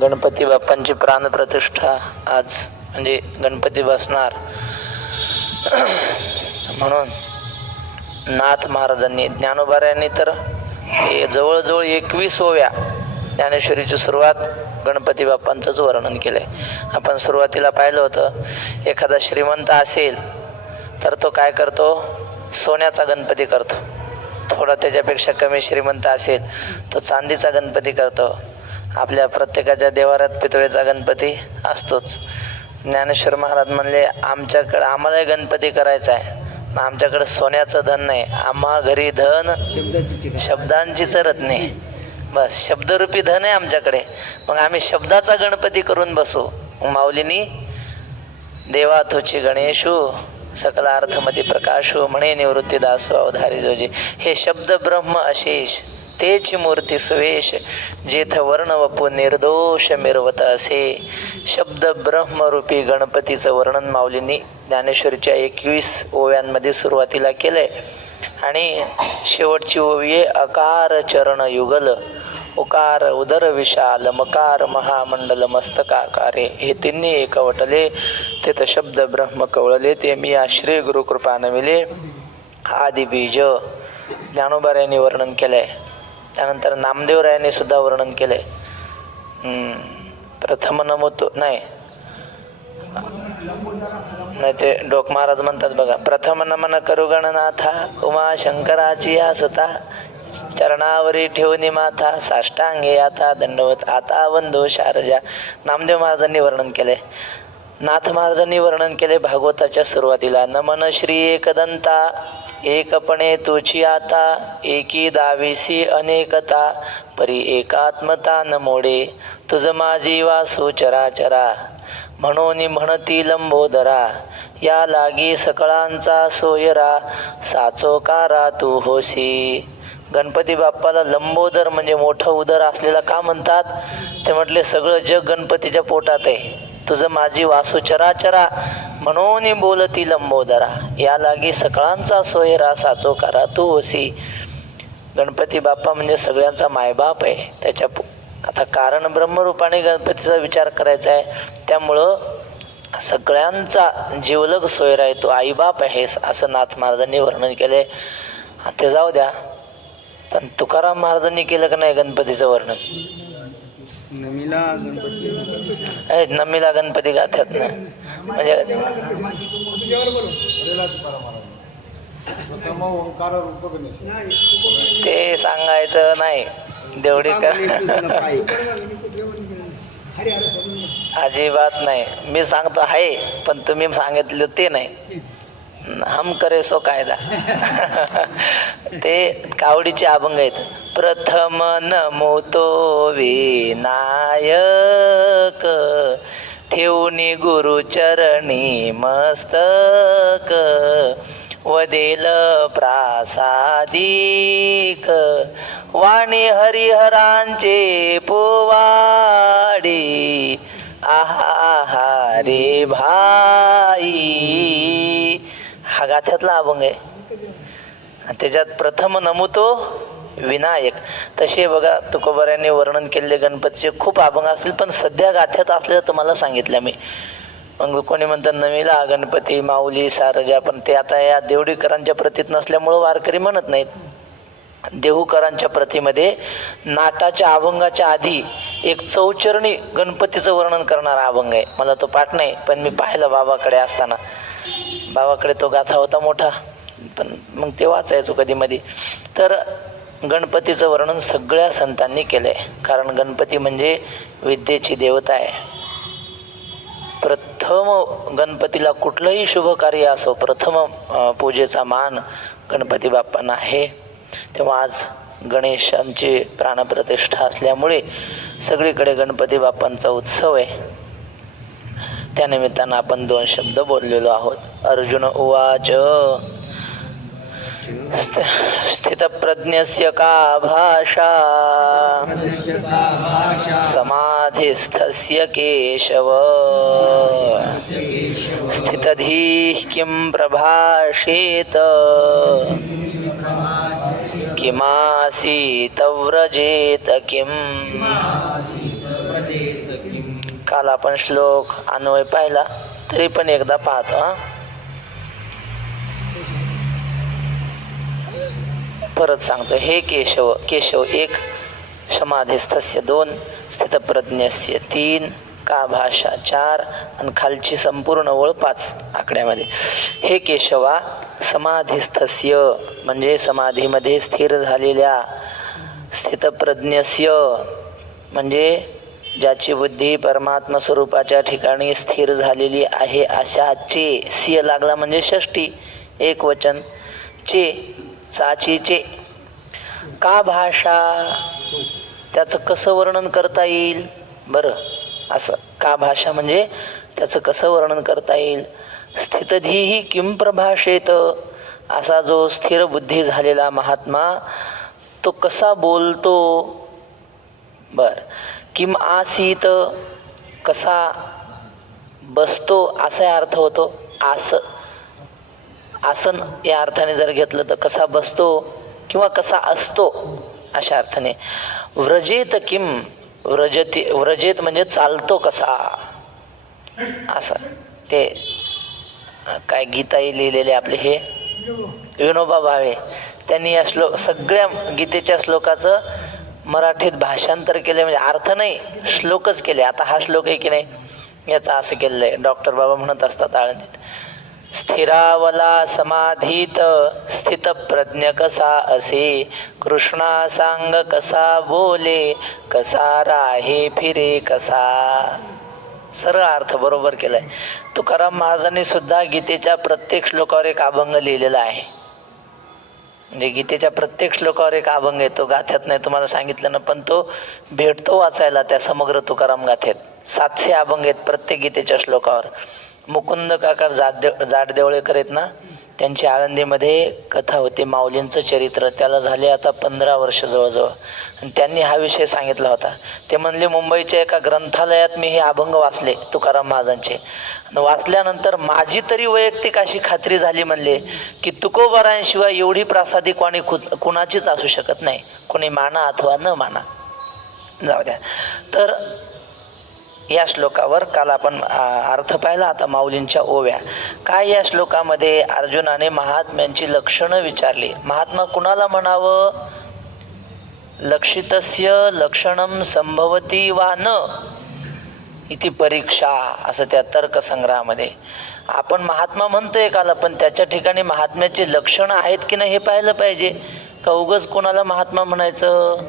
गणपती बाप्पांची प्राणप्रतिष्ठा आज म्हणजे गणपती बसणार म्हणून नाथ महाराजांनी ज्ञानोबाऱ्यांनी तर हे जवळजवळ 21 ओव्या ज्ञानेश्वरीची सुरुवात गणपती बाप्पांचंच वर्णन केलं आहे. आपण सुरुवातीला पाहिलं होतं, एखादा श्रीमंत असेल तर तो काय करतो, सोन्याचा गणपती करतो. थोडा त्याच्यापेक्षा कमी श्रीमंत असेल तो चांदीचा गणपती करतो. आपल्या प्रत्येकाच्या देवाऱ्यात पितळेचा गणपती असतोच. ज्ञानेश्वर महाराज म्हणले, आम्हालाही गणपती करायचा आहे, आमच्याकडे सोन्याचं धन नाही, आम्हा घरी धन शब्दांची चरत नाही. बस शब्दरूपी धन आहे आमच्याकडे, मग आम्ही शब्दाचा गणपती करून बसू. माऊलीनी देवा तुची गणेशू सकल अर्थमती प्रकाशू म्हणे निवृत्ती दासो अवधारी जोजी. हे शब्द ब्रह्म अशेष तेची मूर्ती सुवेश जेथ वर्ण वपू निर्दोष मिरवत असे. शब्द ब्रह्मरूपी गणपतीचं वर्णन माऊलींनी ज्ञानेश्वरीच्या 21 ओव्यांमध्ये सुरुवातीला केलंय. आणि शेवटची ओवी आहे अकार चरण युगल उकार उदर विशाल मकार महामंडल मस्तकाकारे. हे तिन्ही एकवटले तेथ शब्द ब्रह्म कवळले ते मी आश्रय गुरुकृपा नविले आदि बीज. ज्ञानोबारायांनी वर्णन केलंय. त्यानंतर नामदेवरायांनी सुद्धा वर्णन केलंय. प्रथम नमोतो नाही ते डोक महाराज म्हणतात बघा, प्रथम नमन करू गणनाथा उमा शंकराची या सुता चरणावरी ठेवणी माथा साष्टांगे आता दंडवत आता वंदो शारजा. नामदेव महाराजांनी वर्णन केले. नाथ महाराजांनी वर्णन केले भागवताच्या सुरुवातीला, नमन श्री एकदंता एकपणे तुची आता एकी दाविसी अनेकता परी एकात्मता न मोडे तुझ माझी वासू चराचरा म्हणून म्हणती लंबोदरा या लागी सकळांचा सोयरा साचोकारा तू होसी. गणपती बाप्पाला लंबोदर म्हणजे मोठं उदर असलेला का म्हणतात, ते म्हटले सगळं जग गणपतीच्या पोटात आहे. तुझं माझी वासू चराचरा म्हणून बोलती लंबोदरा या लागी सकळांचा सोयरा साचोकारा तू होसी. गणपती बाप्पा म्हणजे सगळ्यांचा मायबाप आहे. त्याच्या आता कारण ब्रह्मरूपाने गणपतीचा विचार करायचा आहे, त्यामुळं सगळ्यांचा जीवलग सोयरा आहे, तो आईबाप आहे असं नाथ महाराजांनी वर्णन केले. ते जाऊ द्या, पण तुकाराम महाराजांनी केलं का नाही गणपतीचं वर्णन? नमीला गणपती गाथ्यात ना म्हणजे ते सांगायचं नाही. देवडी अजिबात नाही. मी सांगतो आहे, पण तुम्ही सांगितलं ते नाही. हम करे सो कायदा. ते कावडीचे अभंग आहेत. प्रथम नमोतो विनायक ठेवणी गुरुचरणी मस्तक वदेल प्रासादिक वाणी हरिहरांचे पोवाडी आहा रे भाई. हा गाथ्यातला अभंग आहे. त्याच्यात प्रथम नमूतो विनायक. तसे बघा तुकोबाऱ्यांनी वर्णन केलेले गणपतीचे खूप अभंग असतील, पण सध्या गाथ्यात असलेलं तुम्हाला सांगितलं मी. मग कोणी म्हणतात नवीला गणपती माऊली सारजा, पण ते आता या देवडीकरांच्या प्रतीत नसल्यामुळं वारकरी म्हणत नाहीत. देहूकरांच्या प्रतीमध्ये नाटाच्या अभंगाच्या आधी एक चौचरणी गणपतीचं वर्णन करणारा अभंग आहे. मला तो पाठ नाही, पण मी पाहिलं बाबाकडे असताना. बाबाकडे तो गाथा होता मोठा, पण मग ते वाचायचो कधी मधी. तर गणपतीचं वर्णन सगळ्या संतांनी केलं आहे, कारण गणपती म्हणजे विद्येची देवता आहे. प्रथम गणपतीला कुठलंही शुभ कार्य असो, प्रथम पूजेचा मान गणपती बाप्पांना आहे. तेव्हा आज गणेशांची प्राणप्रतिष्ठा असल्यामुळे सगळीकडे गणपती बाप्पांचा उत्सव आहे. त्यानिमित्तानं आपण 2 शब्द बोललेलो आहोत. अर्जुन उवाच स्थितप्रज्ञस्य का भाषा समाधिस्थस्य केशव स्थितधीः किं प्रभाषेत किमासीत व्रजेत किम. काल आपण श्लोक अन्वय पाहिला, तरी पण एकदा पाहतो. परत सांगतो. हे केशव, केशव एक, समाधिस्थस्य 2, स्थितप्रज्ञस्य 3, का भाषा 4 आणि खालची संपूर्ण ओळ 5 आकड्यामध्ये. हे केशवा, समाधिस्थस्य म्हणजे समाधीमध्ये स्थिर झालेल्या, स्थितप्रज्ञस्य म्हणजे ज्याची बुद्धी परमात्मा स्वरूपाच्या ठिकाणी स्थिर झालेली आहे अशाचे, सिय लागला म्हणजे षष्टी एक वचन, चे चाचीचे. का भाषा, त्याचं कसं वर्णन करता येईल बरं, असं का भाषा म्हणजे त्याचं कसं वर्णन करता येईल. स्थितधीही किं प्रभाषेत, असा जो स्थिर बुद्धी झालेला महात्मा तो कसा बोलतो. बर, किम आसीत, कसा बसतो असा अर्थ होतो. आसन या अर्थाने जर घेतलं तर कसा बसतो किंवा कसा असतो अशा अर्थाने. व्रजेत किम, व्रजेत म्हणजे चालतो कसा, असं ते काय गीताई लिहिलेले आपले हे विनोबा भावे, त्यांनी या सगळ्या गीतेच्या श्लोकाचं मराठीत भाषांतर केले, म्हणजे अर्थ नाही श्लोकच केले. आता हा श्लोक आहे की नाही याचं असं केलेलं आहे. डॉक्टर बाबा म्हणत असतात आळंदीत, स्थिरावला समाधीत स्थित प्रज्ञ कसा असे, कृष्णा सांग कसा बोले, कसा राहे फिरे कसा. सरळ अर्थ बरोबर केलाय. तुकाराम महाराजांनी सुद्धा गीतेच्या प्रत्येक श्लोकावर एक अभंग लिहिलेला आहे. म्हणजे गीतेच्या प्रत्येक श्लोकावर एक अभंग आहे. तो गाथ्यात नाही तुम्हाला सांगितलं ना, पण तो भेटतो वाचायला त्या समग्र तुकाराम गाथेत. 700 अभंग आहेत प्रत्येक गीतेच्या श्लोकावर. मुकुंद काका जाडदेवळेकर आहेत ना, त्यांची आळंदीमध्ये कथा होती माऊलींचं चरित्र. त्याला झाले आता 15 वर्ष जवळजवळ, आणि त्यांनी हा विषय सांगितला होता. ते म्हणले मुंबईच्या एका ग्रंथालयात मी हे अभंग वाचले तुकाराम महाराजांचे. वाचल्यानंतर माझी तरी वैयक्तिक अशी खात्री झाली म्हणले की तुकोबारांशिवाय एवढी प्रासादिक वाणी कुणाचीच असू शकत नाही, कोणी माना अथवा न माना. जाऊ द्या. तर या श्लोकावर काल आपण अर्थ पाहिला. आता माऊलींच्या ओव्या काय. या श्लोकामध्ये अर्जुनाने महात्म्यांची लक्षणं विचारली. महात्मा कुणाला म्हणावं. लक्षितस्य लक्षणं संभवती वा न इति परीक्षा, असं त्या तर्कसंग्रहामध्ये. आपण महात्मा म्हणतोय काल, पण त्याच्या ठिकाणी महात्म्याची लक्षणं आहेत की नाही हे पाहिलं पाहिजे. का उगच कोणाला महात्मा म्हणायचं.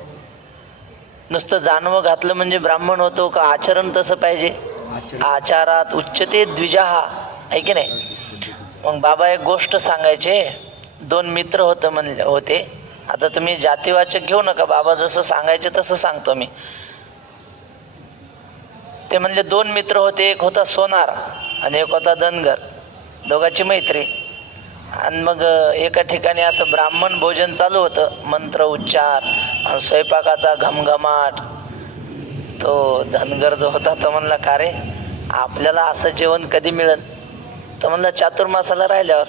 नुसतं जानवं घातलं म्हणजे ब्राह्मण होतो का. आचरण तसं पाहिजे. आचारात उच्चते द्विजाहा, आहे की नाही. मग बाबा एक गोष्ट सांगायचे. 2 मित्र होते. आता तुम्ही जातीवाचक घेऊ नका, बाबा जसं सांगायचे तसं सांगतो मी. ते म्हणले 2 मित्र होते. एक होता सोनार आणि एक होता धनगर, दोघांची मैत्री. आणि मग एका ठिकाणी असं ब्राह्मण भोजन चालू होतं, मंत्र उच्चार आणि स्वयंपाकाचा घमघमाट. तो धनगर जो होता तो म्हणला, का रे आपल्याला असं जेवण कधी मिळेल. तर म्हणला चातुर्मासाला राहिल्यावर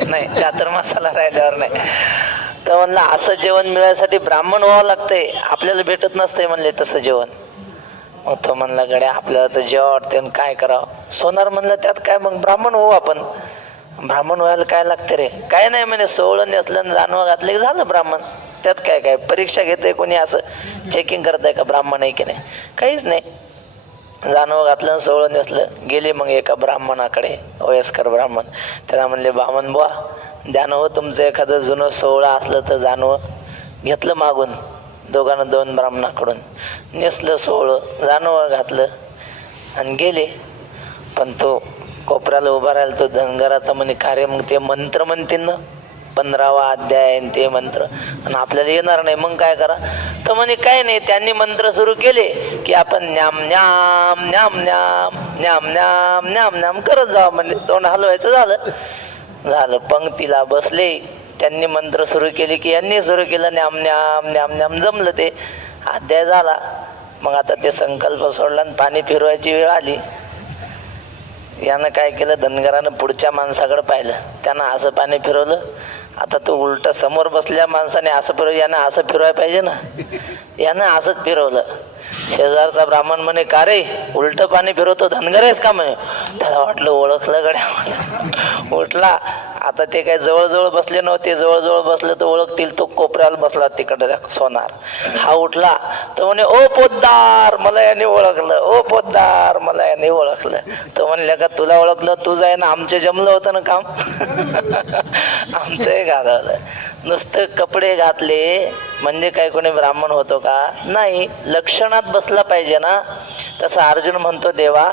नाही, चातुर्मासाला राहिल्यावर नाही. तर म्हणला असं जेवण मिळायसाठी ब्राह्मण व्हावं लागतंय, आपल्याला भेटत नसतंय म्हणले तसं जेवण. मग तो म्हणला गड्या आपल्याला तर जेव्हा वाटते काय करावं. सोनार म्हणलं त्यात काय, मग ब्राह्मण होऊ आपण. ब्राह्मण व्हायला काय लागतं रे. काय नाही म्हणे, सोवळं नेसलं जानवं घातलं की झालं ब्राह्मण. त्यात काय काय परीक्षा घेतंय कोणी, असं चेकिंग करताय का ब्राह्मण आहे की नाही. काहीच नाही. जानवं घातलं सोवळं नेसलं. गेले मग एका ब्राह्मणाकडे, वयस्कर ब्राह्मण. त्याला म्हणले बामण बुवा द्यानं हो तुमचं एखादं जुनं सोवळं असलं तर जानवं. घेतलं मागून दोघांना 2 ब्राह्मणाकडून. नेसलं सोवळं, जानवं घातलं आणि गेले. पण तो कोपऱ्याला उभा राहिला तो धनगराचा म्हणे, कार्य मग ते मंत्र म्हणतील ना 15वा अध्याय आणि ते मंत्र, आणि आपल्याला येणार नाही, मग काय करा. तर म्हणे काय नाही, त्यांनी मंत्र सुरू केले की आपण न्याम न्याम न्याम न्याम न्याम न्याम न्याम न्याम करत जावं. म्हणजे तोंड हलवायचं. झालं. पंक्तीला बसले. त्यांनी मंत्र सुरू केले की यांनी सुरू केलं न्याम न्याम न्याम न्याम. जमलं ते. अध्याय झाला. मग आता ते संकल्प सोडला आणि पाणी फिरवायची वेळ आली. यानं काय केलं, धनगरानं पुढच्या माणसाकडे पाहिलं. त्यानं असं पाणी फिरवलं आता तो उलट समोर बसल्या माणसाने असं यानं असं फिरवायला पाहिजे ना, यानं असंच फिरवलं. शेजारचा ब्राह्मण म्हणे, का रे उलट पाणी फिरवतो, धनगर आहेस का म्हणे. त्याला वाटलं ओळखलं गड्या. उठला. आता ते काय जवळजवळ बसले नव्हते, जवळजवळ बसले तर ओळखतील. तो कोपऱ्याला बसला तिकडे सोनार. हा उठला तो म्हणे, ओ पोद्दार मला याने ओळखलं, ओ पोद्दार मला याने ओळखलं. तो म्हणले, का तुला ओळखलं, तू जाय ना, आमचे जमलं होतं ना काम. आमचंही घालवलं. नुसतं कपडे घातले म्हणजे काय कोणी ब्राह्मण होतो का? नाही, लक्षणात बसला पाहिजे ना. तसं अर्जुन म्हणतो, देवा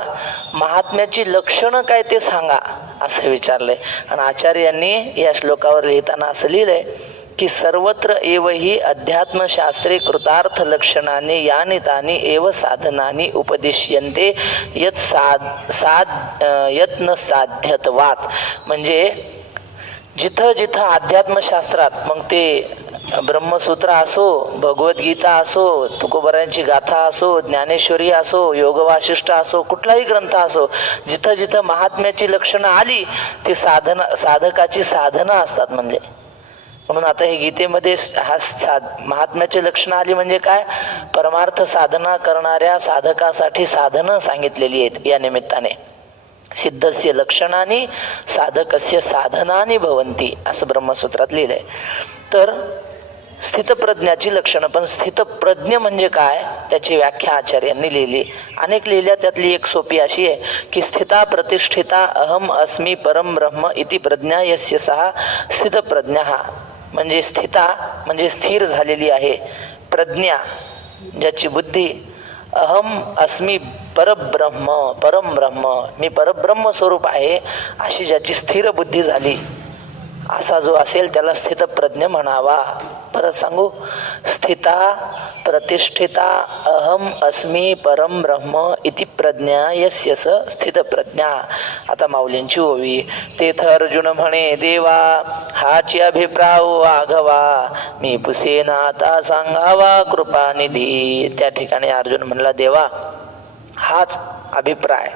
महात्म्याची लक्षणं काय ते सांगा, असं विचारलंय. आणि आचार्यांनी या श्लोकावर लिहिताना असं लिहिलंय की सर्वत्र एव ही अध्यात्मशास्त्रे कृतार्थ लक्षणाने यानी तानी एव साधनानी उपदिश्यन्ते यत्न साध्यत्वात. म्हणजे जिथं जिथं अध्यात्मशास्त्रात, मग ते ब्रह्मसूत्र असो, भगवद्गीता असो, तुकोबरायांची गाथा असो, ज्ञानेश्वरी असो, योगवाशिष्ठ असो, कुठलाही ग्रंथ असो, जिथं जिथं महात्म्याची लक्षणं आली ती साधकाची साधनं असतात. म्हणजे म्हणून आता हे गीतेमध्ये महात्म्याची लक्षणं आली म्हणजे काय? परमार्थ साधना करणाऱ्या साधकासाठी साधनं सांगितलेली आहेत. या निमित्ताने सिद्धस्य लक्षणानी साधकस्य साधनानी भवंती, असं ब्रह्मसूत्रात लिहिलंय. तर स्थितप्रज्ञाची लक्षणं, पण स्थितप्रज्ञ म्हणजे काय त्याची व्याख्या आचार्यांनी लिहिली, अनेक लिहिल्या. त्यातली एक सोपी अशी आहे की स्थिता प्रतिष्ठिता अहम अस्मी परम ब्रह्म इति प्रज्ञा यस्य सहा स्थितप्रज्ञा. म्हणजे स्थिता म्हणजे स्थिर झालेली आहे, प्रज्ञा ज्याची बुद्धी अहम अस्मी परब्रह्म, परम ब्रह्म मी परब्रह्म स्वरूप आहे, अशी ज्याची स्थिर बुद्धी झाली, असा जो असेल त्याला स्थितप्रज्ञ म्हणावा. परत सांगू, स्थिता प्रतिष्ठिता अहम अस्मी परम ब्रह्म इति प्रज्ञा यस्य स स्थितप्रज्ञा. आता माऊलींची ओवी. तेथ अर्जुन म्हणे, देवा हाची अभिप्राय वाघवा, मी पुसेना आता सांगावा कृपानिधी. त्या ठिकाणी अर्जुन म्हणला, देवा हाच अभिप्राय,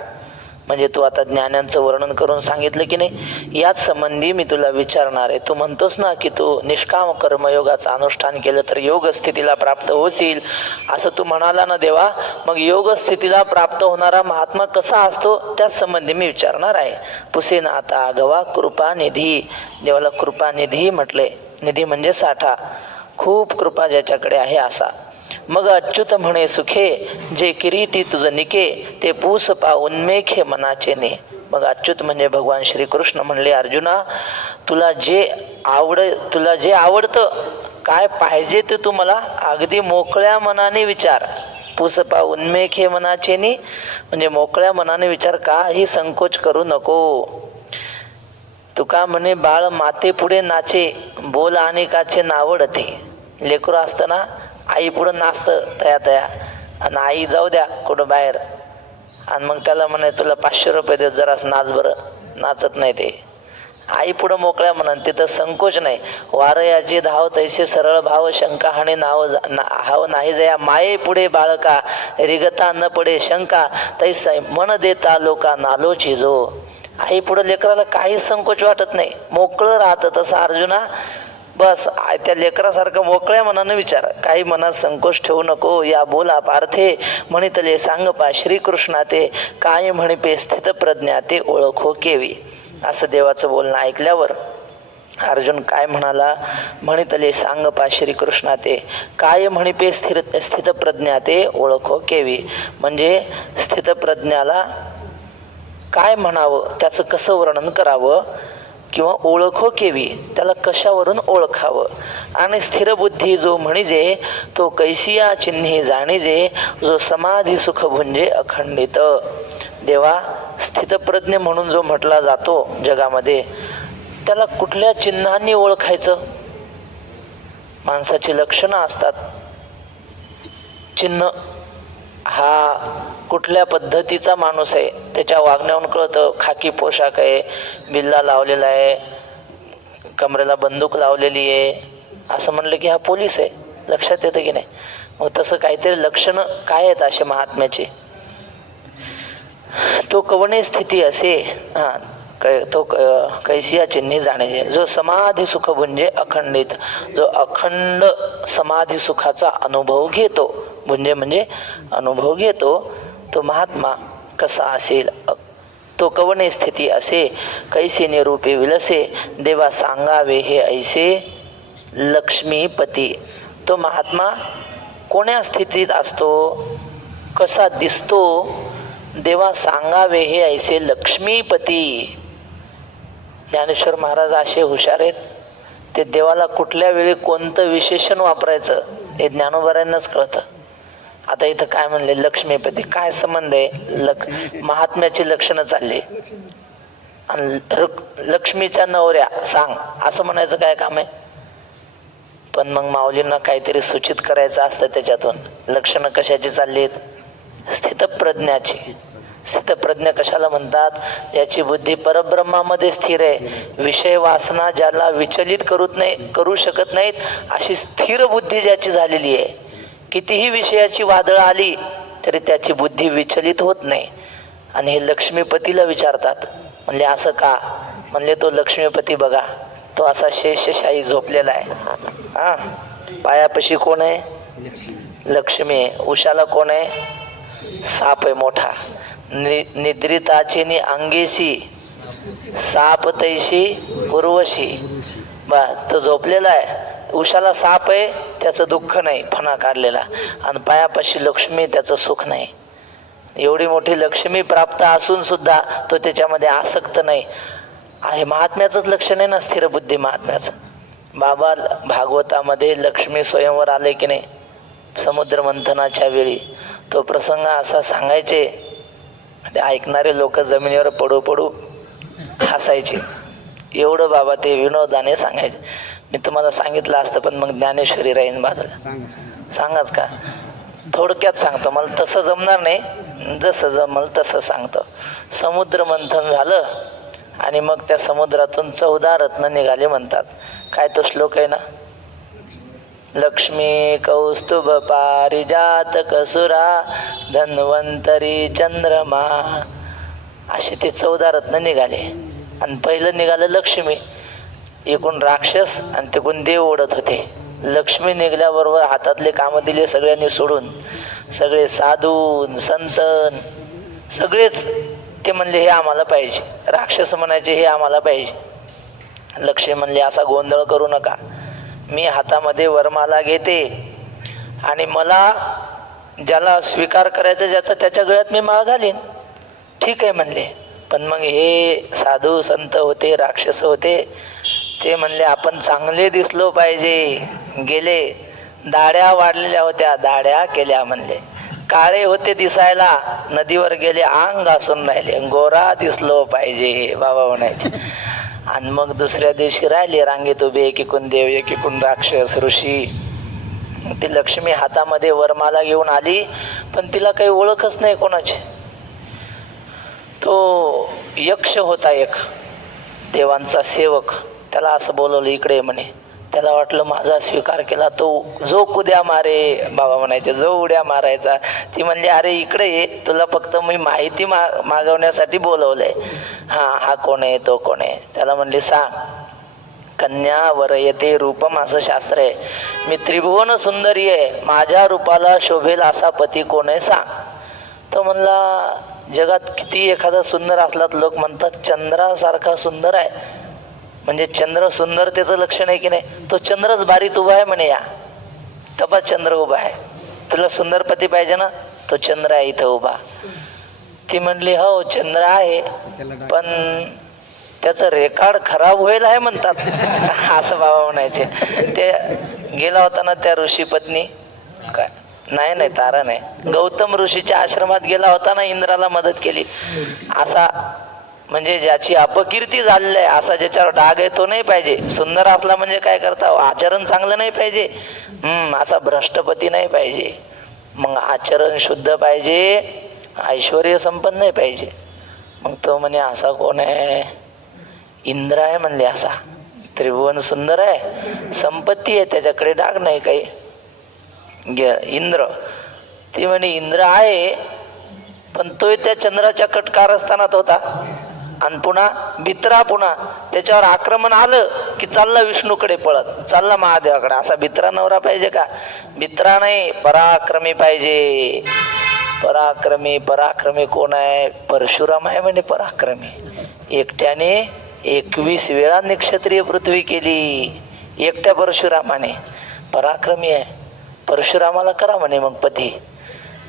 म्हणजे तू आता ज्ञानांचं वर्णन करून सांगितलं की नाही, याच संबंधी मी तुला विचारणार आहे. तू म्हणतोस ना की तू निष्काम कर्मयोगाचं अनुष्ठान केलं तर योग स्थितीला प्राप्त होशील, असं तू म्हणाला ना देवा. मग योग स्थितीला प्राप्त होणारा महात्मा कसा असतो त्याच संबंधी मी विचारणार आहे. पुसेन आता आघवा कृपानिधी. देवाला कृपानिधी म्हटले. निधी म्हणजे साठा, खूप कृपा ज्याच्याकडे आहे असा. मग अच्युत म्हणे सुखे, जे किरीटी तुझ निके, ते पूस पा उन्मेखे मनाचे ने. मग अच्युत म्हणजे भगवान श्रीकृष्ण म्हणले, अर्जुना तुला जे आवडतं, काय पाहिजे ते तू मला अगदी मोकळ्या मनाने विचार. पूसपा उन्मेखे मनाचे नी म्हणजे मोकळ्या मनाने विचार, काही संकोच करू नको. तुका म्हणे, बाळ माते पुढे नाचे, बोल आणि काचे नावडते. लेकरू असताना आई पुढं नाचतं तया तया, आणि आई जाऊ द्या कुठं बाहेर, आणि मग त्याला म्हणे तुला 500 रुपये देत, जरा नाच बरं. नाचत नाही ते. आई पुढं मोकळ्या म्हणून तिथं संकोच नाही. वारयाची धाव तैसे सरळ भाव, शंका हाणे हाव नाही जया. माये पुढे बाळका, रिगता न पडे शंका, तैसे मन देता लोका नालोची जो. आई पुढं लेकराला काही संकोच वाटत नाही, मोकळं राहतं. तसं अर्जुना बस त्या लेकरासारखं मोकळ्या मनानं विचार, काही मनात संकोच ठेवू नको. या बोला पार्थे म्हणितले सांग पा श्रीकृष्णा ते, काय म्हणिपे स्थित प्रज्ञा ते ओळखो केवी. असं देवाचं बोलणं ऐकल्यावर अर्जुन काय म्हणाला, म्हणितले सांग पा श्रीकृष्णा ते, काय म्हणिपे स्थितप्रज्ञा ते ओळखो केवी. म्हणजे स्थितप्रज्ञाला काय म्हणावं, त्याचं कसं वर्णन करावं किंवा ओळखो केवी, त्याला कशावरून ओळखावं. आणि स्थिरबुद्धी जो म्हणजे तो कैसिया चिन्हे जाणीजे, जो समाधी सुख भुंजे अखंडित. देवा स्थितप्रज्ञ म्हणून जो म्हटला जातो जगामध्ये, त्याला कुठल्या चिन्हांनी ओळखायचं? माणसाची लक्षणं असतात. चिन्ह हा कुठल्या पद्धतीचा माणूस आहे त्याच्या वागण्यावरून कळतं. खाकी पोशाख आहे, बिल्ला लावलेला आहे, कमरेला बंदूक लावलेली आहे, असं म्हणलं की हा पोलीस आहे, लक्षात येतं की नाही? मग तसं काहीतरी लक्षणं काय आहेत असे महात्म्याचे? तो कवणे स्थिती असे, कैसिया चिन्ही जाणे, जो समाधी सुख भुंजे अखंडित, जो अखंड समाधी सुखाचा अनुभव घेतो, भुंजे म्हणजे अनुभव घेतो, तो महात्मा कसा असेल, तो कवने स्थिती असे, कैसे निरूपे विलसे, देवा सांगावे हे ऐसे लक्ष्मीपती. तो महात्मा कोण्या स्थितीत असतो, कसा दिसतो, देवा सांगावे हे ऐसे लक्ष्मीपती. ज्ञानेश्वर महाराज असे हुशार आहेत, ते देवाला कुठल्या वेळी कोणतं विशेषण वापरायचं हे ज्ञानोबारांनाच कळतं. आता इथं काय म्हणले, लक्ष्मीपती, काय संबंध आहे, महात्म्याची लक्षणं चालली आणि लक्ष्मीच्या नवऱ्या सांग असं म्हणायचं काय काम आहे. पण मग माऊलींना काहीतरी सूचित करायचं असतं त्याच्यातून. लक्षणं कशाची चालली आहेत, स्थितप्रज्ञाची. स्थितप्रज्ञ कशाला म्हणतात, याची बुद्धी परब्रह्मामध्ये स्थिर आहे, विषय वासना ज्याला विचलित करू शकत नाहीत, अशी स्थिर बुद्धी ज्याची झालेली आहे. कितीही विषयाची वादळ आली तरी त्याची बुद्धी विचलित होत नाही. आणि हे लक्ष्मीपतीला विचारतात. म्हणले असं का, म्हणले तो लक्ष्मीपती बघा, तो असा शेषशाही झोपलेला आहे. हा, पायापाशी कोण आहे, लक्ष्मी आहे. उशाला कोण आहे, साप आहे मोठा. निद्रिताची नि अंगेशी साप तैशी उर्वशी. बा, तो झोपलेला आहे, उशाला साप आहे, त्याचं दुःख नाही, फणा काढलेला, आणि पायापाशी लक्ष्मी, त्याचं सुख नाही. एवढी मोठी लक्ष्मी प्राप्त असून सुद्धा तो त्याच्यामध्ये आसक्त नाही. आहे महात्म्याचंच लक्षण आहे ना, स्थिर बुद्धी महात्म्याचं. बाबा भागवतामध्ये लक्ष्मी स्वयंवर आले की नाही, समुद्र मंथनाच्या वेळी तो प्रसंग असा सांगायचे, ते ऐकणारे लोक जमिनीवर पडू पडू हसायचे. एवढं बाबा ते विनोदाने सांगायचे. मी तुम्हाला सांगितलं असतं पण मग ज्ञानेश्वरी राहीन बाजूला. सांगाच का, थोडक्यात सांगतो, मला तसं जमणार नाही, जसं जमल तसं सांगतो. समुद्र मंथन झालं आणि मग त्या समुद्रातून 14 रत्न निघाले म्हणतात. काय तो श्लोक आहे ना, लक्ष्मी कौस्तुभ पारिजात कसुरा धन्वंतरी चंद्रमा, असे ते 14 रत्न निघाले. आणि पहिलं निघालं लक्ष्मी. एकूण राक्षस आणि तिकून देव ओढत होते. लक्ष्मी निघाल्याबरोबर हातातले कामं दिले सगळ्यांनी सोडून, सगळे साधू संतन सगळेच ते म्हणले हे आम्हाला पाहिजे. राक्षस म्हणायचे हे आम्हाला पाहिजे. लक्ष्मी म्हणले असा गोंधळ करू नका, मी हातामध्ये वरमाला घेते आणि मला ज्याला स्वीकार करायचं ज्याचा त्याच्या गळ्यात मी माळ घालीन. ठीक आहे म्हणले. पण मग हे साधू संत होते, राक्षस होते, ते म्हणले आपण चांगले दिसलो पाहिजे. गेले, दाढ्या वाढलेल्या होत्या, दाढ्या केल्या म्हणले. काळे होते दिसायला, नदीवर गेले, अंग घासून राहिले, गोरा दिसलो पाहिजे बाबा म्हणायचे. आणि मग दुसऱ्या दिवशी राहिले रांगेत उभे, एकीकून देव एकीकून राक्षस ऋषी. ती लक्ष्मी हातामध्ये वरमाला घेऊन आली, पण तिला काही ओळखच नाही कोणाची. तो यक्ष होता एक देवांचा सेवक, त्याला असं बोलवलं इकडे ये म्हणे. त्याला वाटलं माझा स्वीकार केला, तो जो कुद्या मारे बाबा म्हणायचे, जो उड्या मारायचा. ती म्हणली अरे इकडे ये, तुला फक्त मी माहिती मागवण्यासाठी बोलवलंय. हा कोण आहे, तो कोण आहे. त्याला म्हणले सांग. कन्या वरयते रूपम असं शास्त्र आहे. मी त्रिभुवन सुंदरी आहे, माझ्या रूपाला शोभेल असा पती कोण आहे सांग. तो म्हणला जगात किती एखादा सुंदर असलात लोक म्हणतात चंद्रासारखा सुंदर आहे. म्हणजे चंद्र सुंदरतेचं लक्षण आहे की नाही. तो चंद्रच बारीत उभा आहे म्हणे, या तपा चंद्र उभा आहे. तुला सुंदर पती पाहिजे ना, तो चंद्र आहे इथं उभा. ती म्हणली हो चंद्र आहे, पण त्याचं रेकॉर्ड खराब होईल आहे म्हणतात. असं बाबा म्हणायचे. ते गेला होता ना त्या ऋषी पत्नी, काय नाही तारा नाही, गौतम ऋषीच्या आश्रमात गेला होता ना, इंद्राला मदत केली. असा म्हणजे ज्याची अपकीर्ती झालेली आहे, असा ज्याच्यावर डाग आहे तो नाही पाहिजे. सुंदर असला म्हणजे काय करता, आचरण चांगलं नाही पाहिजे, असा भ्रष्टपती नाही पाहिजे. मग आचरण शुद्ध पाहिजे, ऐश्वर्य संपन्न नाही पाहिजे. मग तो म्हणे असा कोण आहे, इंद्र आहे म्हणले. असा त्रिभुवन सुंदर आहे, संपत्ती आहे, त्याच्याकडे डाग नाही काही. इंद्र. ती म्हणे इंद्र आहे, पण तो त्या चंद्राच्या कट कारस्थानात होता. आणि पुन्हा भित्रा, पुन्हा त्याच्यावर आक्रमण आलं की चालला विष्णूकडे पळत, चालला महादेवाकडे. असा भित्रा नवरा पाहिजे का? भित्रा नाही, पराक्रमी पाहिजे. पराक्रमी. पराक्रमी कोण आहे? परशुराम आहे म्हणे पराक्रमी. एकट्याने 21 वेळा निक्षत्रिय पृथ्वी केली, एकट्या परशुरामाने. पराक्रमी आहे. परशुरामाला करा म्हणे मग पती.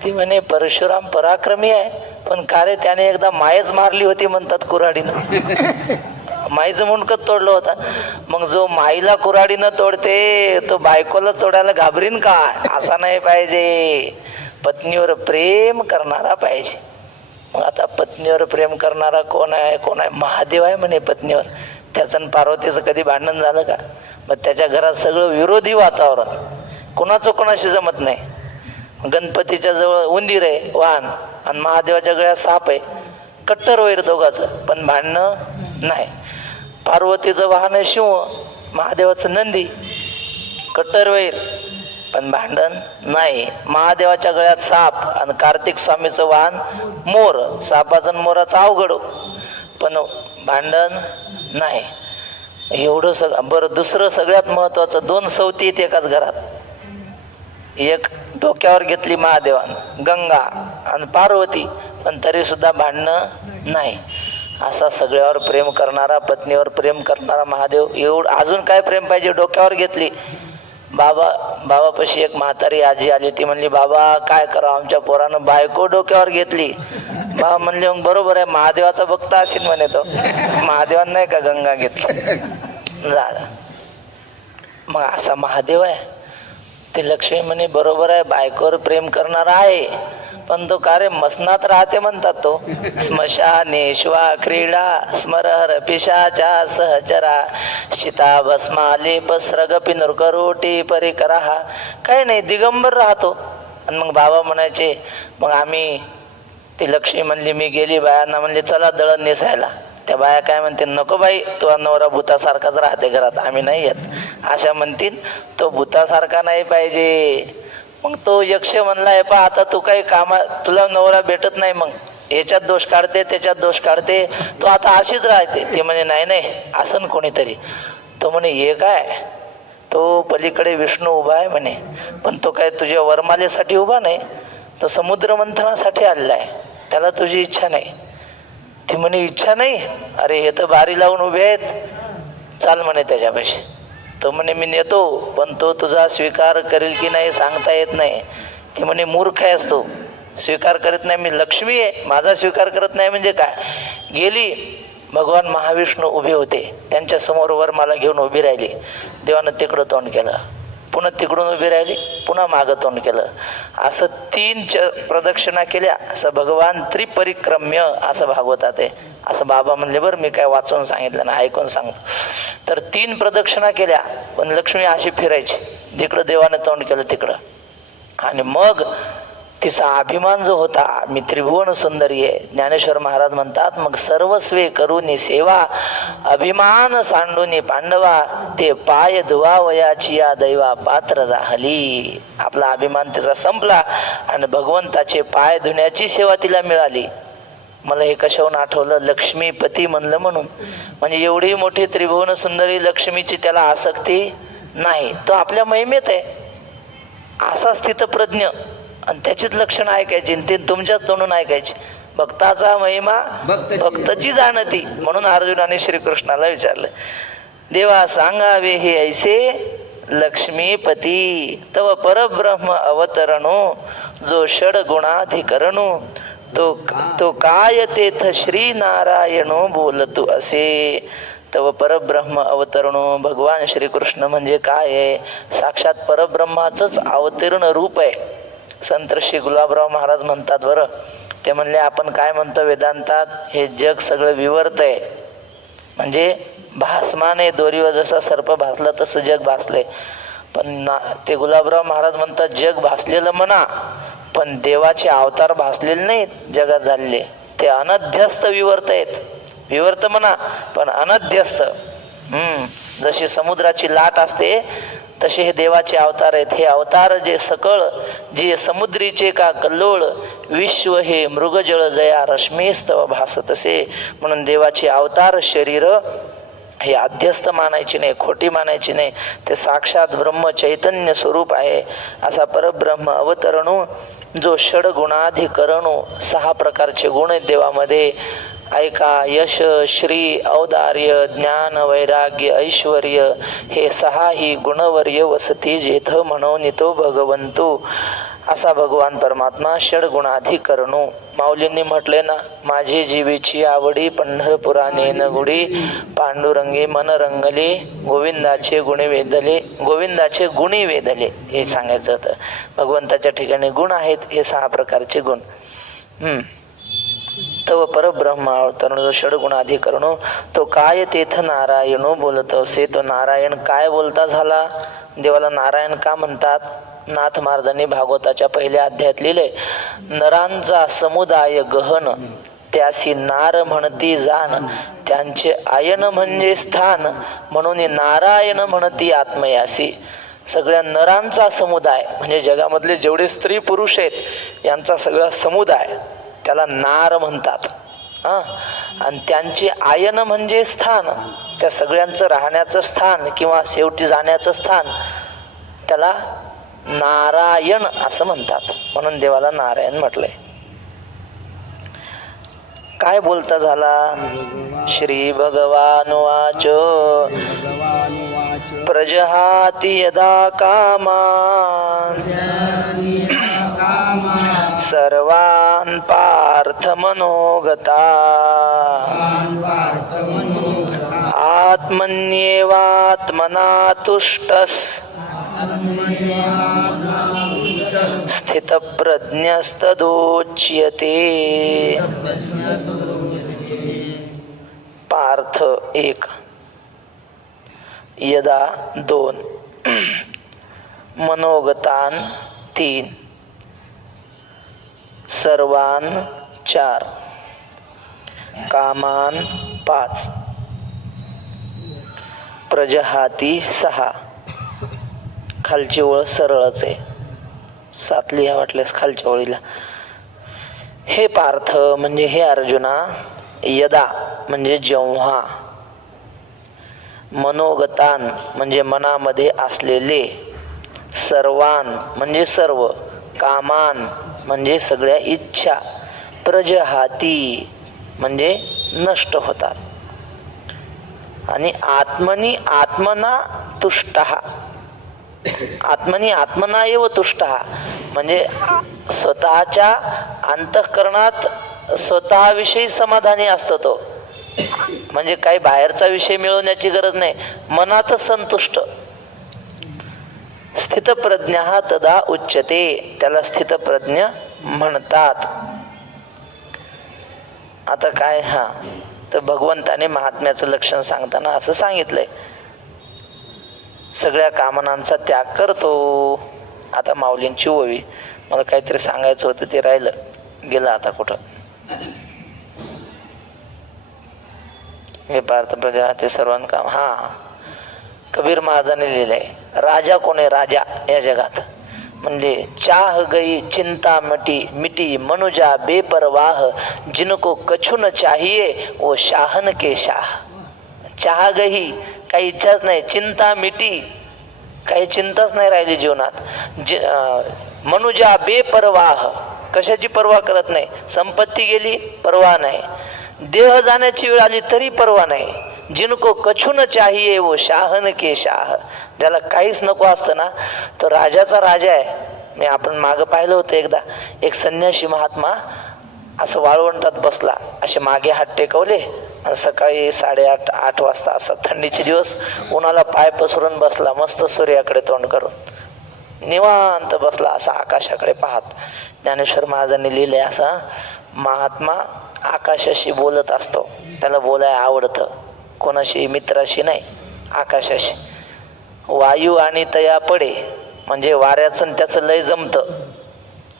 ती म्हणे परशुराम पराक्रमी आहे, पण का रे, त्याने एकदा मायच मारली होती म्हणतात कुऱ्हाडीनं. माईचं मुंडकं तोडलं होता. मग जो माईला कुऱ्हाडीनं तोडते तो बायकोला तोडायला घाबरीन का? असा नाही पाहिजे. पत्नीवर प्रेम करणारा पाहिजे. मग आता पत्नीवर प्रेम करणारा कोण आहे? कोण आहे? महादेव आहे म्हणे पत्नीवर. त्याचं आणि पार्वतीचं कधी भांडण झालं का? मग त्याच्या घरात सगळं विरोधी वातावरण, कोणाचं कोणाशी जमत नाही. गणपतीच्या जवळ उंदीर आहे वाहन, आणि महादेवाच्या गळ्यात साप आहे. कट्टर वैर दोघाचं, पण भांडणं नाही. पार्वतीचं वाहन आहे सिंह, महादेवाचं नंदी. कट्टर वैर, पण भांडण नाही. महादेवाच्या गळ्यात साप आणि कार्तिक स्वामीचं वाहन मोर. सापाचं मोराचं अवघड, पण भांडण नाही. एवढं सगळं. बरं, दुसरं सगळ्यात महत्वाचं, 2 सवती आहेत एकाच घरात. एक डोक्यावर घेतली महादेवानं, गंगा आणि पार्वती, पण तरी सुद्धा भांडणं नाही. असा सगळ्यावर प्रेम करणारा, पत्नीवर प्रेम करणारा महादेव. एवढं अजून काय प्रेम पाहिजे? डोक्यावर घेतली. बाबापाशी एक म्हातारी आजी आली. ती म्हणली, बाबा काय करा, आमच्या पोरानं बायको डोक्यावर घेतली. बाबा म्हणले, मग बरोबर आहे, महादेवाचा भक्त असेल म्हणे तो. महादेवानं नाही का गंगा घेतली? झालं. मग असा महादेव आहे. ते लक्ष्मी म्हणे, बरोबर आहे, बायकोवर प्रेम करणारा आहे, पण तो का रे मसनात राहते म्हणतात. तो स्मशाने श्वा क्रीडा स्मरहर पिशाचा सहचरा सीता भस्मालेप स्रग पिनुर करोटी परिकरा. काही नाही, दिगंबर राहतो. आणि मग बाबा म्हणायचे, मग आम्ही, ती लक्ष्मी म्हणली, मी गेली बायांना म्हणली चला दळण नेसायला. त्या बाया काय म्हणते, नको बाई, तो नवरा भूतासारखाच राहते घरात, आम्ही नाही येत. अशा म्हणतील. तो भूतासारखा नाही पाहिजे. मग तो यक्ष म्हणला, पहा आता तू काही तुला नवरा भेटत नाही, मग याच्यात दोष काढते त्याच्यात दोष काढते, तो आता अशीच राहते. ते म्हणे, नाही नाही, असं कोणीतरी. तो म्हणे, हे काय, तो पलीकडे विष्णू उभा आहे म्हणे, पण तो काय तुझ्या वरमालेसाठी उभा नाही, तो समुद्र मंथनासाठी आलेला आहे, त्याला तुझी इच्छा नाही. ती म्हणे, इच्छा नाही? अरे हे तर बारी लावून उभे आहेत, चाल म्हणे त्याच्यापाशी. तो म्हणे, मी नेतो, पण तो तुझा स्वीकार करेल की नाही सांगता येत नाही. ती म्हणे, मूर्ख आहेस तो, स्वीकार करत नाही. मी लक्ष्मी आहे, माझा स्वीकार करत नाही म्हणजे काय? गेली. भगवान महाविष्णू उभे होते, त्यांच्या समोर वर मला घेऊन उभी राहिली. देवानं तिकडं तोंड केलं, पुन्हा तिकडून उभी राहिली, पुन्हा मागं तोंड केलं. असं 3 प्रदक्षिणा केल्या. असं भगवान त्रिपरिक्रम्य असं भागवतात आहे. असं बाबा म्हणले, बरं मी काय वाचून सांगितलं ना, ऐकून सांगतो. तर 3 प्रदक्षिणा केल्या, पण लक्ष्मी अशी फिरायची जिकडं देवानं तोंड केलं तिकडं. आणि मग तिचा अभिमान जो होता, मी त्रिभुवन सुंदरी आहे. ज्ञानेश्वर महाराज म्हणतात, मग सर्वस्वे करूनी सेवा अभिमान सांडूनी पांडवा, ते पाय धुवावयाची या दैवा पात्र झाली. आपला अभिमान तिचा संपला आणि भगवंताचे पाय धुण्याची सेवा तिला मिळाली. मला हे कशाहून आठवलं, लक्ष्मीपती म्हणलं म्हणून. म्हणजे एवढी मोठी त्रिभुवन सुंदरी लक्ष्मीची त्याला आसक्ती नाही, तो आपल्या महिमेत आहे. असा स्थितप्रज्ञ, आणि त्याचीच लक्षणं ऐकायची, ते तुमच्याच तोंडून ऐकायची. भक्ताचा महिमा भक्तची जाणती. म्हणून अर्जुनाने श्रीकृष्णाला विचारलं, देवा सांगावे हे ऐसे लक्ष्मीपती, तव परब्रह्म अवतरणो, जो षड गुणाधिकरणो, तो काय तेथ श्री नारायणो बोलतो असे. तव परब्रह्म अवतरणो, भगवान श्रीकृष्ण म्हणजे काय आहे? साक्षात परब्रह्माचंच अवतीर्ण रूप आहे. संत श्री गुलाबराव महाराज म्हणतात, बरं ते म्हणले, आपण काय म्हणतो वेदांतात, हे जग सगळं विवर्त आहे. म्हणजे भासमान आहे, दोरीवर जसा सर्प भासला तसं जग भासले. पण ते गुलाबराव महाराज म्हणतात, जग भासलेलं म्हणा, पण देवाचे अवतार भासलेले नाहीत जगात झालेले, ते अनध्यस्त विवर्त आहेत. विवर्त म्हणा पण अनध्यस्त. जशी समुद्राची लाट असते, तसे हे देवाचे अवतार आहेत. हे अवतार जे सकळ जे समुद्रीचे का कल्लोळ विश्व हे मृगजळ जया रश्मीस्तव भासतसे. म्हणून देवाचे अवतार शरीर हे अध्यस्त मानायची नाही, खोटी मानायची नाही. ते साक्षात ब्रह्म चैतन्य स्वरूप आहे. असा परब्रह्म अवतरणू जो षडगुणाधिकरणू 6 प्रकारचे गुण आहेत देवामध्ये. ऐका, यश श्री औदार्य ज्ञान वैराग्य ऐश्वर हे 6 ही गुणवर्य वसती जेथ म्हणून तो भगवंतू. असा भगवान परमात्मा षडगुणाधिकरणू. माऊलींनी म्हटले ना, माझी जीवीची आवडी पंढरपुराने न गुडी पांडुरंगे मन रंगले गोविंदाचे गुणे वेधले. गोविंदाचे गुणी वेधले हे सांगायचं होतं. भगवंताच्या ठिकाणी गुण आहेत, हे 6 प्रकारचे गुण. तव परब्रह्म अवतरणो षडगुणाधिकरणो तो काय तेथ नारायणो बोलतो से. तो नारायण काय बोलता झाला? देवाला नारायण का म्हणतात? नाथ महाराजांनी भागवताच्या पहिल्या अध्यायात लिहिले, नरांचा समुदाय गहन त्यासी नार म्हणती जाण त्यांचे आयन म्हणजे स्थान म्हणून नारायण म्हणती आत्मयासी. सगळ्या नरांचा समुदाय म्हणजे जगामधले जेवढे स्त्री पुरुष आहेत यांचा सगळा समुदाय त्याला नार म्हणतात. आणि त्यांचे आयन म्हणजे स्थान, त्या सगळ्यांचं राहण्याचं स्थान किंवा शेवटी जाण्याचं स्थान त्याला नारायण असं म्हणतात. म्हणून देवाला नारायण म्हटलंय. काय बोलता झाला? श्री भगवान वाच प्रजहाति यदा कामान सर्वान् पार्थ मनोगता आत्मन्येवात्मना तुष्टस् स्थितप्रज्ञस्तदोच्यते. पार्थ 1, यदा 2, मनोगतान 3, सर्वान 4, कामान 5, प्रजहाती 6. खालची ओळ सरळच आहे, 7 लिहा वाटल्यास खालच्या ओळीला. हे पार्थ म्हणजे हे अर्जुना, यदा म्हणजे जेव्हा, मनोगतान म्हणजे मनामध्ये असलेले, सर्वान म्हणजे सर्व, कामान म्हणजे सगळ्या इच्छा, प्रजहाती म्हणजे नष्ट होतात, आणि आत्मनी आत्मना तुष्टः, आत्मनी आत्मना एव तुष्टः म्हणजे स्वतःच्या अंतःकरणात स्वतःविषयी समाधानी असतो तो. म्हणजे काही बाहेरचा विषय मिळवण्याची गरज नाही, मनातच संतुष्ट. स्थितप्रज्ञः तदा उच्यते, त्याला स्थितप्रज्ञ म्हणतात. आता काय, तर भगवंताने महात्म्याचं लक्षण सांगताना असं सांगितलंय, सगळ्या कामनांचा त्याग करतो. आता माऊलींची ओवी, मला काहीतरी सांगायचं होतं ते राहिलं गेलं आता कुठं. हे पार्थ प्रजा सर्वान काम. कबीर महाराजांनी लिहिलंय, राजा कोण आहे? राजा या जगात म्हणजे चाह गई चिंता मिटी मनुजा बेपरवाह जिनको कछु न चाहिए वो शाहन के शाह. चाह गई काही इच्छाच नाही, चिंता मिटी काही चिंताच नाही राहिली जीवनात. मनुजा बेपरवाह कशाची पर्वा करत नाही, संपत्ती गेली पर्वा नाही, देह जाण्याची वेळ आली तरी पर्वा नाही. जिनको कछु न चाहिए वो शाहन के शाह, ज्याला काहीच नको असतं ना तो राजाचा राजा आहे. मी आपण मागं पाहिलं होतं एकदा, एक संन्यासी महात्मा असं वाळवंटात बसला, असे मागे हात टेकवले आणि सकाळी 8:30-8 वाजता असं थंडीचे दिवस उन्हाला पाय पसरून बसला, मस्त सूर्याकडे तोंड करून निवांत बसला असा आकाशाकडे पाहत. ज्ञानेश्वर महाराजांनी लिहिले, असा महात्मा आकाशाशी बोलत असतो, त्याला बोलायला आवडतं, कोणाशी मित्राशी नाही, आकाशाशी. वायू आणि तया पडे म्हणजे वाऱ्याचं त्याचं लय जमतं.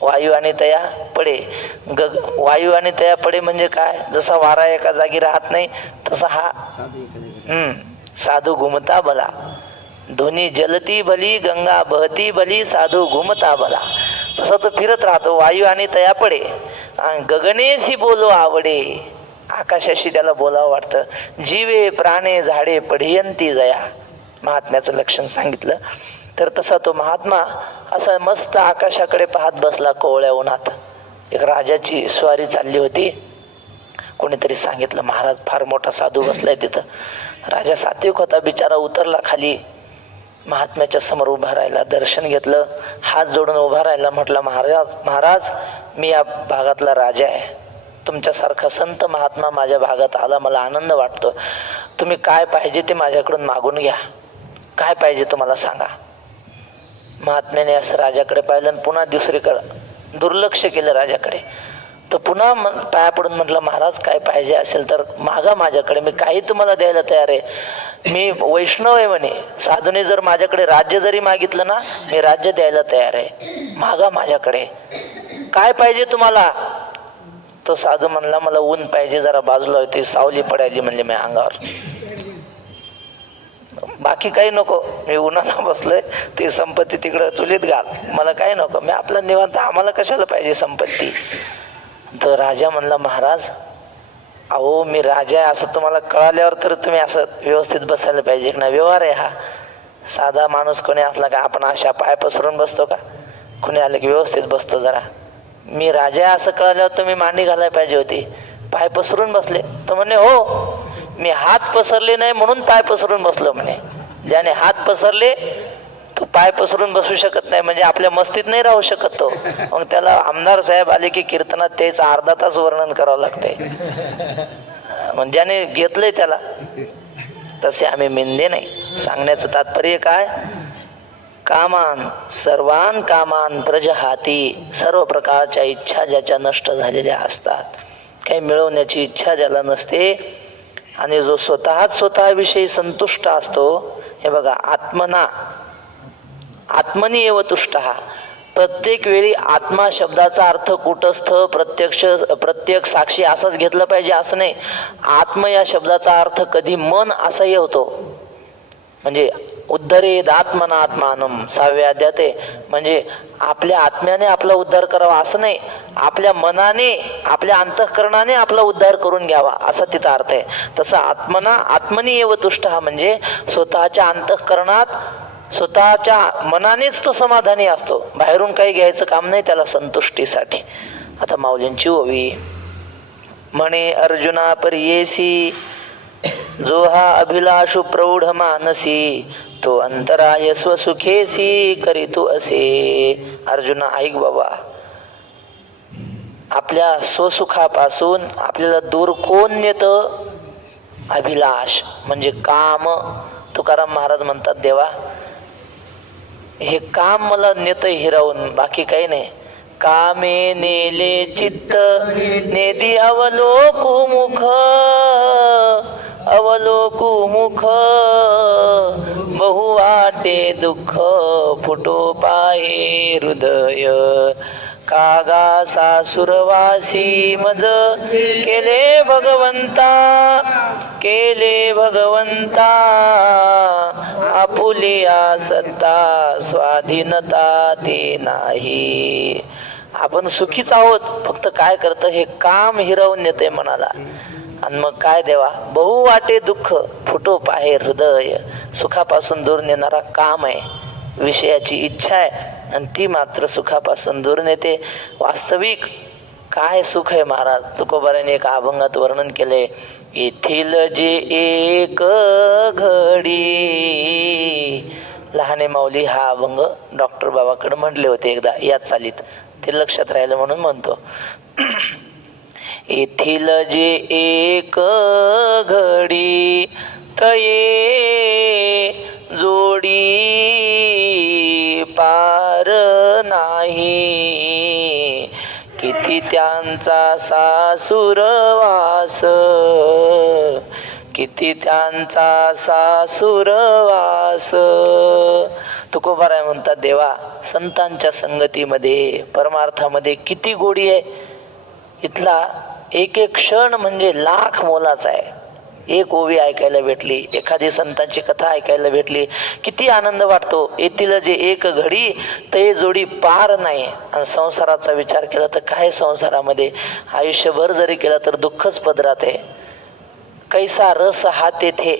वायू आणि तया पडे, वायू आणि तया पडे म्हणजे काय, जसा वारा एका जागी राहत नाही तसा हा साधू घुमता भला. धुनी जलती भली गंगा बहती भली साधू घुमता भला. तसा तो फिरत राहतो. वायू आणि तया पडे आणि गगनेशी बोलो आवडे. आकाशाशी त्याला बोलावं वाटतं. जीवे प्राणे झाडे पढियंती जया. महात्म्याचं लक्षण सांगितलं. तर तसा तो महात्मा असा मस्त आकाशाकडे पाहत बसला कोवळ्या उन्हात. एक राजाची स्वारी चालली होती. कोणीतरी सांगितलं महाराज फार मोठा साधू बसलाय तिथं. राजा सात्विक होता बिचारा, उतरला खाली. महात्म्याच्या समोर उभा राहिला, दर्शन घेतलं, हात जोडून उभा राहिला. म्हटलं महाराज महाराज मी या भागातला राजा आहे. तुमच्यासारखा संत महात्मा माझ्या भागात आला, मला आनंद वाटतो. तुम्ही काय पाहिजे ते माझ्याकडून मागून घ्या. काय पाहिजे तुम्हाला सांगा. महात्म्याने असं राजाकडे पाहिलं आणि पुन्हा दुसरीकडं दुर्लक्ष केलं राजाकडे. तर पुन्हा पाया पडून म्हटलं महाराज काय पाहिजे असेल तर मागा माझ्याकडे, मी काही तुम्हाला द्यायला तयार आहे. मी वैष्णव आहे म्हणे. साधूने जर माझ्याकडे राज्य जरी मागितलं ना, मी राज्य द्यायला तयार आहे. मागा माझ्याकडे, काय पाहिजे तुम्हाला. तो साधू म्हणला मला ऊन पाहिजे, जरा बाजूला होती, सावली पडायली म्हणले मी अंगावर, बाकी काही नको. मी उन्हाला बसलोय, ती संपत्ती तिकडं चुलीत घाल, मला काही नको, मी आपलं निवांत, आम्हाला कशाला पाहिजे संपत्ती. तर राजा म्हणला महाराज अहो मी राजा आहे असं तुम्हाला कळाल्यावर तर तुम्ही असं व्यवस्थित बसायला पाहिजे ना. व्यवहार आहे हा. साधा माणूस कोणी असला का आपण अशा पाय पसरून बसतो का. कोणी आलं की व्यवस्थित बसतो. जरा मी राजा आहे असं कळाल्यावर तुम्ही मांडी घालायला पाहिजे होती. पाय पसरून बसले. तर म्हणे हो मी हात पसरले नाही म्हणून पाय पसरून बसलो म्हणे. ज्याने हात पसरले तो पाय पसरून बसू शकत नाही, म्हणजे आपल्या मस्तीत नाही राहू शकत तो. मग त्याला आमदार साहेब आले की कीर्तनात तेच अर्धा तास वर्णन करावं लागतंय. म्हणजे ज्याने घेतलंय त्याला. तसे आम्ही मिंदे नाही. सांगण्याचं तात्पर्य काय, कामान सर्वान कामान प्रजहाती. सर्व प्रकारच्या इच्छा ज्याच्या नष्ट झालेल्या असतात, काही मिळवण्याची इच्छा ज्याला नसते, आणि जो स्वतःविषयी संतुष्ट असतो. हे बघा आत्मना आत्मनी एव तुष्ट. प्रत्येक वेळी आत्मा शब्दाचा अर्थ कुटस्थ प्रत्येक साक्षी असाच घेतलं पाहिजे असं नाही. आत्म या शब्दाचा अर्थ कधी मन असाही होतो. म्हणजे उद्धरेद आत्मना आत्मानम 6व्या अध्यायात आहे. म्हणजे आपल्या आत्म्याने आपला उद्धार करावा असं नाही, आपल्या मनाने आपल्या अंतःकरणाने आपला उद्धार करून घ्यावा असा तिचा अर्थ आहे. तसं आत्मनी एव तुष्ट म्हणजे स्वतःच्या अंतःकरणात स्वतःच्या मनानेच तो समाधानी असतो. बाहेरून काही घ्यायचं काम नाही त्याला संतुष्टीसाठी. आता माऊलींची ओवी म्हणे अर्जुना पर्येसी जो हा अभिलाषु प्रौढ मानसी तो अंतराय स्वसुखेसी करीतो असे. अर्जुना ऐक बाबा, आपल्या स्वसुखापासून आपल्याला दूर कोण नेतं. अभिलाष म्हणजे काम. तुकाराम महाराज म्हणतात देवा हे काम मला नेतंय हिरावून, बाकी काही नाही. कामे नेले चित्त नेदी अवलोकु मुख बहु वाटे दुःख फुटो पाहे हृदय. कागा सासुरवासी मज केले भगवंता आपुलिया सत्ता स्वाधीनता ते नाही. आपण सुखीच आहोत, फक्त काय करतं हे काम हिरावून नेते मनाला. आणि मग काय देवा, बहु वाटे दुःख फुटो पाहे हृदय. सुखापासून दूर नेणारा काम आहे, विषयाची इच्छा आहे, आणि ती मात्र सुखापासून दूर नेते. वास्तविक काय सुख आहे महाराज. तुकोबाराने एक अभंगात वर्णन केले. येथील जे एक घडी. लहाने माऊली हा अभंग डॉक्टर बाबाकडे म्हटले होते एकदा याच चालीत, ते लक्षात राहिलं म्हणून म्हणतो. येथील जे एक घडी तये जोडी पार नाही. किती त्यांचा सासुरवास तुकोबाराय म्हणतात देवा संतांच्या संगतीमध्ये परमार्थामध्ये किती गोडी आहे. इथला एक एक क्षण म्हणजे लाख मोलाचा आहे. एक ओवी ऐकायला भेटली, एखादी संतांची कथा ऐकायला भेटली, किती आनंद वाटतो. येथील जे एक घडी ते जोडी पार नाही. आणि संसाराचा विचार केला तर काय, संसारामध्ये आयुष्यभर जरी केला तर दुःखच पदरात आहे. कैसा रस हा तेथे,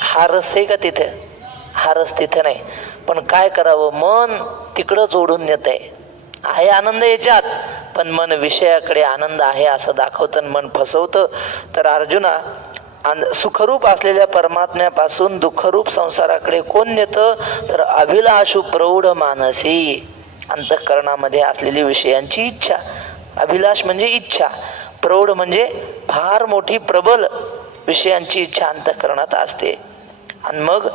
हा रस आहे का तिथे, हा रस तिथे नाही. पण काय करावं, मन तिकडंच ओढून नेत आहे आनंद याच्यात, पण मन विषयाकडे आनंद आहे असं दाखवतं, मन फसवतं. तर अर्जुना, सुखरूप असलेल्या परमात्म्यापासून दुःखरूप संसाराकडे कोण नेतं, तर अभिलाषू प्रौढ मानसी, अंतःकरणामध्ये असलेली विषयांची इच्छा. अभिलाष म्हणजे इच्छा, प्रौढ म्हणजे फार मोठी प्रबल विषयांची इच्छा अंतःकरणात असते. आणि मग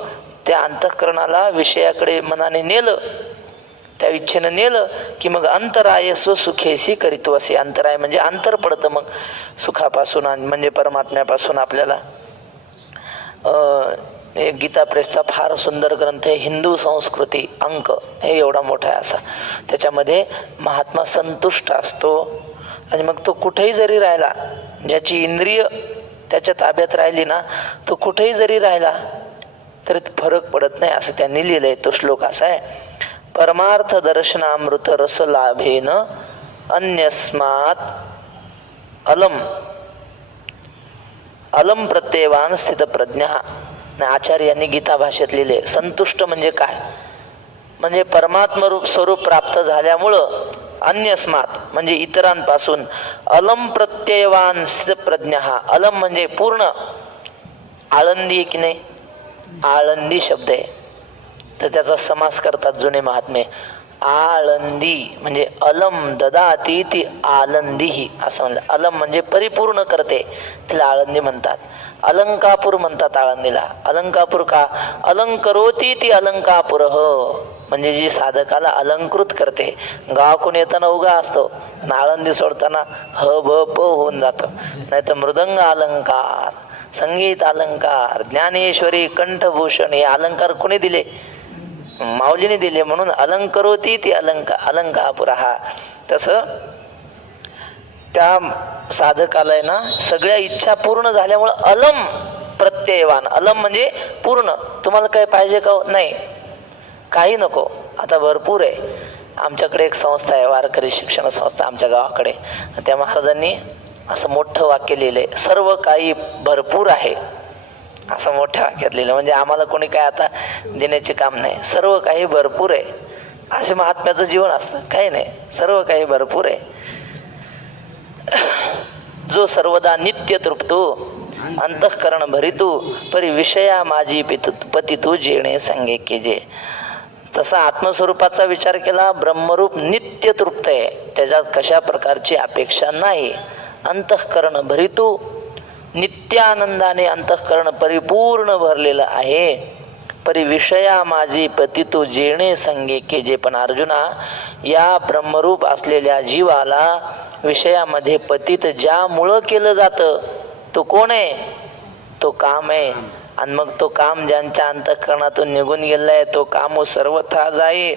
त्या अंतःकरणाला विषयाकडे मनाने नेलं, त्या इच्छेनं नेलं की मग अंतराय स्वसुखेशी करीतो असे. अंतराय म्हणजे अंतर पडतं मग सुखापासून, म्हणजे परमात्म्यापासून आपल्याला. एक गीता प्रेसचा फार सुंदर ग्रंथ आहे, हिंदू संस्कृती अंक, हे एवढा मोठा आहे असा. त्याच्यामध्ये महात्मा संतुष्ट असतो. आणि मग तो कुठेही जरी राहिला, ज्याची इंद्रिय त्याच्या ताब्यात राहिली ना, तो कुठेही जरी राहिला तरी फरक पडत नाही असं त्यांनी लिहिलंय. तो श्लोक असा आहे, परमार्थ दर्शनामृत रस लाभेन अन्यस्मात अलम अलम प्रत्ययवान स्थित प्रज्ञा. आचार्य यांनी गीता भाषेत लिहिले. संतुष्ट म्हणजे काय, म्हणजे परमात्म रूप स्वरूप प्राप्त झाल्यामुळं अन्यस्मात म्हणजे इतरांपासून, अलम प्रत्ययवान स्थित प्रज्ञा. अलम म्हणजे पूर्ण, आळंदी आहे की नाही, आळंदी शब्द आहे, तर त्याचा समास करतात जुने महात्मे. आळंदी म्हणजे अलम ददाती ती आलंदीही असं म्हणलं. अलम म्हणजे परिपूर्ण करते, तिला आळंदी म्हणतात. अलंकापूर म्हणतात आळंदीला. अलंकापूर का, अलंकरोती ती अलंकापूर म्हणजे जी साधकाला अलंकृत करते. गावाकडून येताना उगा असतो, आळंदी सोडताना ह भ प होऊन जातं. नाही तर मृदंग अलंकार, संगीत अलंकार, ज्ञानेश्वरी कंठभूषण हे अलंकार कोणी दिले, माऊलीने दिले. म्हणून अलंकरोती ती अलंकापुरा. तसं त्या साधकाला आहे ना, सगळ्या इच्छा पूर्ण झाल्यामुळं अलम प्रत्ययवान. अलम म्हणजे पूर्ण. तुम्हाला काय पाहिजे का, नाही काही नको, आता भरपूर आहे. आमच्याकडे एक संस्था आहे, वारकरी शिक्षण संस्था आमच्या गावाकडे. त्या महाराजांनी असं मोठं वाक्य लिहिलंय, सर्व काही भरपूर आहे असं मोठ्या वाक्यात लिहिलं. म्हणजे आम्हाला कोणी काय आता देण्याचे काम नाही, सर्व काही भरपूर आहे. असे महात्म्याचं जीवन असतं, काही नाही, सर्व काही भरपूर आहे. जो सर्वदा नित्य तृप्तो अंतःकरण भरितू परी विषया माझी पतितू जेणे संगे केजे. तसा आत्मस्वरूपाचा विचार केला, ब्रह्मरूप नित्य तृप्त आहे, त्याच्यात कशा प्रकारची अपेक्षा नाही. अंतःकरण भरितू, नित्यानंदाने अंतःकरण परिपूर्ण भरलेलं आहे. परी विषया माझी पतितू जेणे संगे केजे. पण अर्जुना, या ब्रह्मरूप असलेल्या जीवाला विषयामध्ये पतित ज्यामुळं केलं जातं तो कोण आहे, तो काम आहे. आणि मग तो काम ज्यांच्या अंतःकरणातून निघून गेलाय तो काम सर्वथा जाई.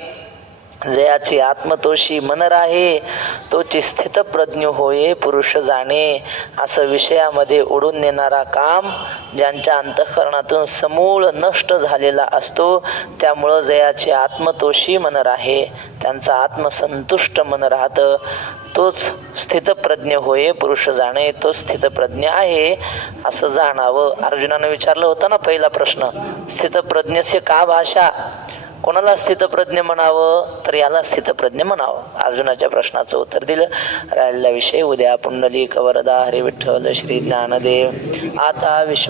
जयाची आत्मतोषी मन राहे, तोची स्थित प्रज्ञ होये पुरुष जाणे. असं विषयामध्ये ओढून नेणारा काम ज्यांच्या अंतःकरणातून समूळ नष्ट झालेला असतो, त्यामुळं जयाचे आत्मतोषी मन राहे, त्यांचा आत्मसंतुष्ट मन राहतं. तोच स्थितप्रज्ञ होय पुरुष जाणे, तो स्थितप्रज्ञ आहे असं जाणावं. अर्जुनानं विचारलं होतं ना पहिला प्रश्न, स्थितप्रज्ञस्य का भाषा, कोणाला स्थितप्रज्ञ म्हणावं, तर याला स्थितप्रज्ञ म्हणावं. अर्जुनाच्या प्रश्नाचं उत्तर दिलं. राहिलेला विषय उद्या. पुंडलिक वरदा हरी विठ्ठल श्री ज्ञानदेव. आता विश्व